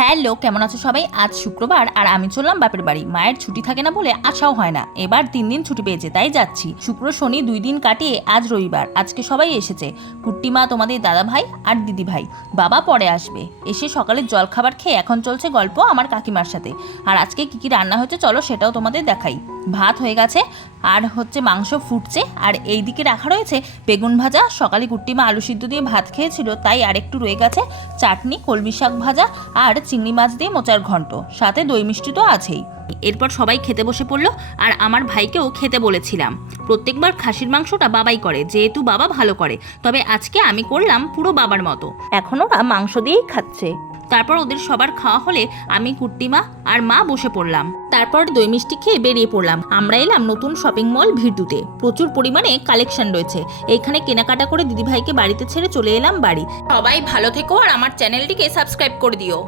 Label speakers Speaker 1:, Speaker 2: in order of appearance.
Speaker 1: Hello, কেমন আছো সবাই? আজ শুক্রবার আর আমি চললাম বাপের বাড়ি। মায়ের ছুটি থাকে না বলে আশাও হয় না। এবার তিন দিন ছুটি পেয়েছে, তাই যাচ্ছি। শুক্র শনি দুই দিন কাটিয়ে আজ রবিবার। আজকে সবাই এসেছে। কুট্টিমা তোমাদের দাদা ভাই আর দিদি ভাই। বাবা পরে আসবে। এসে সকালের জলখাবার খেয়ে এখন চলছে গল্প আমার কাকিমার সাথে। আর আজকে কি কি রান্না হয়েছে, চলো সেটাও তোমাদের দেখাই। ভাত হয়ে গেছে, আর হচ্ছে মাংস ফুটছে, আর এই দিকে রাখা রয়েছে বেগুন ভাজা, সকালে কুট্টিমা আলু সিদ্ধ দিয়ে ভাত খেয়েছিল, তাই আর একটু রয়ে গেছে চাটনি, কলমি শাক ভাজা, আর চিংড়ি মাছ দিয়ে মোচার ঘন্ট, সাথে দই মিষ্টি তো আছেই। এরপর সবাই খেতে বসে পড়ল, আর আমার ভাইকেও খেতে বলেছিলাম। প্রত্যেকবার খাসির মাংসটা বাবাই করে, যেহেতু বাবা ভালো করে, তবে আজকে আমি করলাম পুরো বাবার মতো। এখন ওরা মাংস দিয়েই খাচ্ছে। তারপর ওদের সবার খাওয়া হলে আমি কুর্তিমা আর মা বসে পড়লাম। তারপর দই মিষ্টি খেয়ে বেরিয়ে পড়লাম। আমরা এলাম নতুন শপিং মল ভিড়ুতে প্রচুর পরিমাণে কালেকশন রয়েছে। এখানে কেনাকাটা করে দিদিভাইকে বাড়িতে ছেড়ে চলে এলাম বাড়ি। সবাই ভালো থেকো আর আমার চ্যানেলটিকে সাবস্ক্রাইব করে দিও।